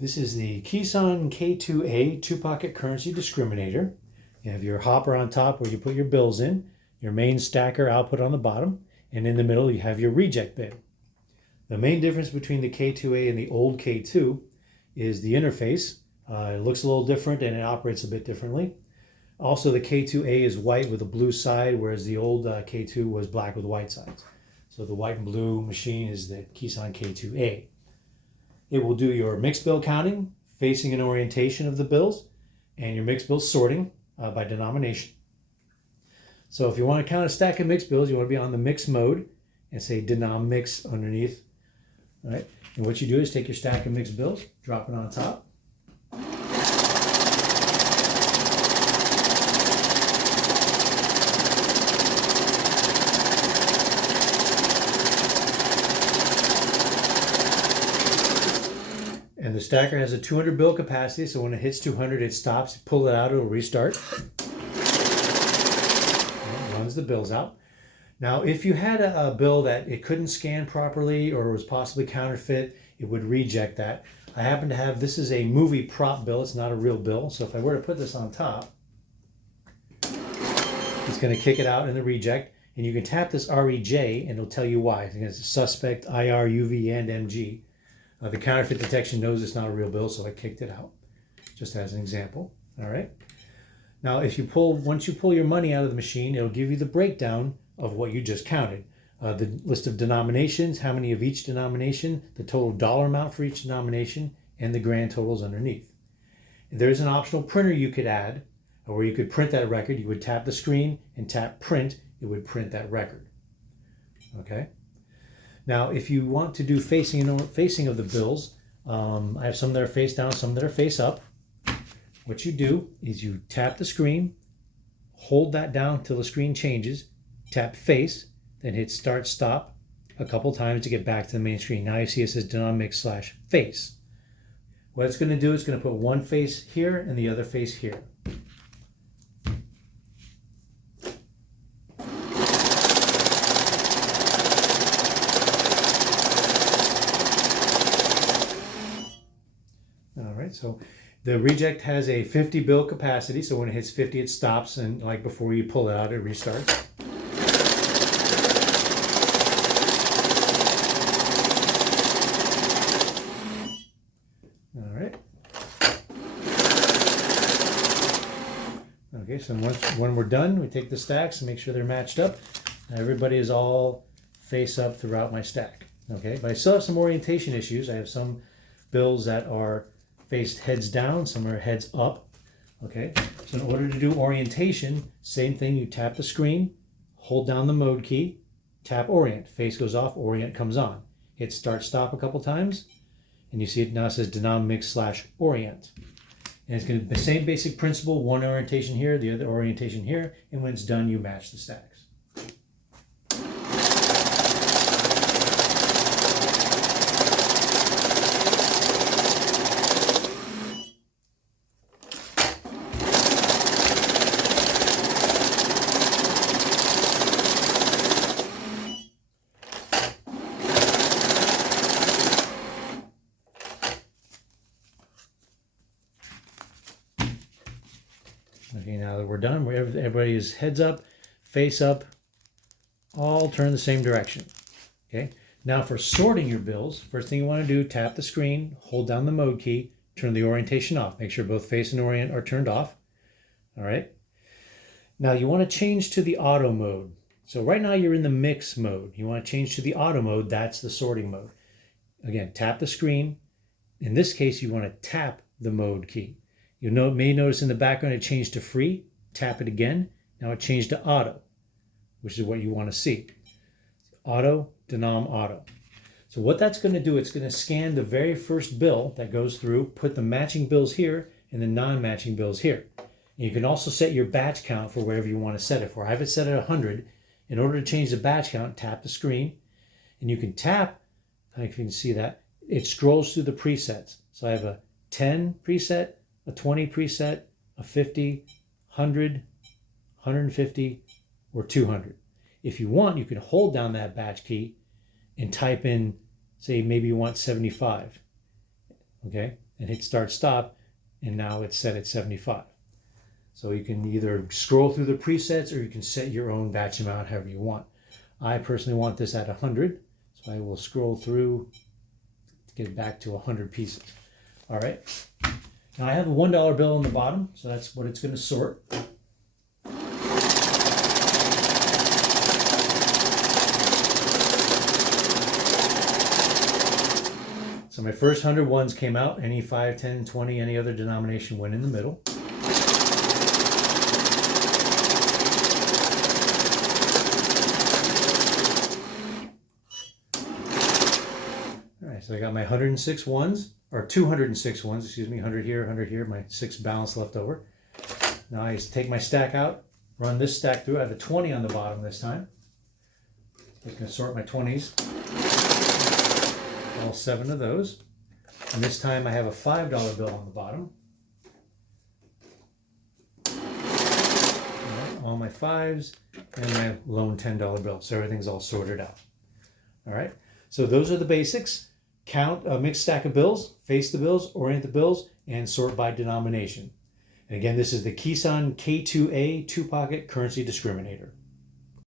This is the Kisan K2A two-pocket currency discriminator. You have your hopper on top where you put your bills in, your main stacker output on the bottom, and in the middle you have your reject bin. The main difference between the K2A and the old K2 is the interface. It looks a little different and it operates a bit differently. Also, the K2A is white with a blue side, whereas the old K2 was black with white sides. So the white and blue machine is the Kisan K2A. It will do your mixed bill counting, facing and orientation of the bills, and your mixed bill sorting by denomination. So if you want to count a stack of mixed bills, you want to be on the mix mode and say denom mix underneath. All right? And what you do is take your stack of mixed bills, drop it on top. And the stacker has a 200 bill capacity, so when it hits 200, it stops. Pull it out, it'll restart. And it runs the bills out. Now, if you had a bill that it couldn't scan properly or was possibly counterfeit, it would reject that. I happen to have, this is a movie prop bill. It's not a real bill. So if I were to put this on top, it's going to kick it out in the reject. And you can tap this REJ and it'll tell you why. It's suspect, IR, UV, and MG. The counterfeit detection knows it's not a real bill, so I kicked it out, just as an example. All right. Now, once you pull your money out of the machine, it'll give you the breakdown of what you just counted. The list of denominations, how many of each denomination, the total dollar amount for each denomination, and the grand totals underneath. There's an optional printer you could add, where you could print that record. You would tap the screen and tap print. It would print that record. Okay. Now, if you want to do facing of the bills, I have some that are face down, some that are face up. What you do is you tap the screen, hold that down till the screen changes, tap face, then hit start stop a couple times to get back to the main screen. Now you see it says denom mix / face. What it's going to do is going to put one face here and the other face here. So the reject has a 50 bill capacity, so when it hits 50 it stops, and like before you pull it out it restarts. All right. Okay, so when we're done, we take the stacks and make sure they're matched up. Everybody is all face up throughout my stack. Okay, but I still have some orientation issues. I have some bills that are faced heads down, some are heads up. Okay, so in order to do orientation, same thing, you tap the screen, hold down the mode key, tap orient, face goes off, orient comes on. Hit start stop a couple times, and you see it now says denom mix / orient. And it's going to be the same basic principle, one orientation here, the other orientation here, and when it's done, you match the stacks. Okay, now that we're done, everybody is heads up, face up, all turn the same direction. Okay, now for sorting your bills, first thing you want to do, tap the screen, hold down the mode key, turn the orientation off. Make sure both face and orient are turned off. All right. Now you want to change to the auto mode. So right now you're in the mix mode. You want to change to the auto mode. That's the sorting mode. Again, tap the screen. In this case, you want to tap the mode key. You may notice in the background it changed to free. Tap it again. Now it changed to auto, which is what you want to see. Auto, denom, auto. So what that's going to do, it's going to scan the very first bill that goes through, put the matching bills here and the non-matching bills here. And you can also set your batch count for wherever you want to set it for. I have it set at 100. In order to change the batch count, tap the screen. And you can tap, I don't know if you can see that, it scrolls through the presets. So I have a 10 preset, a 20 preset, a 50, 100, 150, or 200. If you want, you can hold down that batch key and type in, say maybe you want 75. Okay, and hit start stop, and now it's set at 75. So you can either scroll through the presets or you can set your own batch amount however you want. I personally want this at 100, so I will scroll through to get it back to 100 pieces. All right. Now I have a $1 bill on the bottom, so that's what it's going to sort. So my first 100 ones came out. Any 5, 10, 20, any other denomination went in the middle. All right, so I got my 106 ones, or 206 ones, excuse me, 100 here, 100 here, my 6 balance left over. Now I just take my stack out, run this stack through. I have a 20 on the bottom this time. I'm just going to sort my 20s. All 7 of those. And this time I have a $5 bill on the bottom. All my 5s and my lone $10 bill. So everything's all sorted out. All right. So those are the basics. Count a mixed stack of bills, face the bills, orient the bills, and sort by denomination. And again, this is the Kisan K2A 2-pocket currency discriminator.